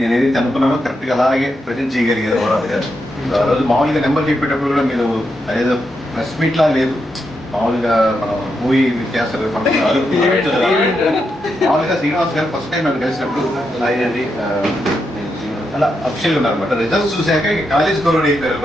నేను ఏదైతే అనుకున్నానో కరెక్ట్గా అలాగే ప్రజెంట్ చేయగలిగారు. ఆ రోజు మామూలుగా నెంబర్ చెప్పేటప్పుడు కూడా మీరు అదేదో ప్రెస్ మీట్ లా లేదు, మామూలుగా మనం మూవీ చేస్తారు మామూలుగా శ్రీనివాస్ గారు ఫస్ట్ టైం నన్ను కలిసినప్పుడు అయ్యేది అలా అఫిషియల్ ఉన్నారు అనమాట. రిజల్ట్స్ చూసాక కాలేజ్ గౌరవ అయిపోయారు.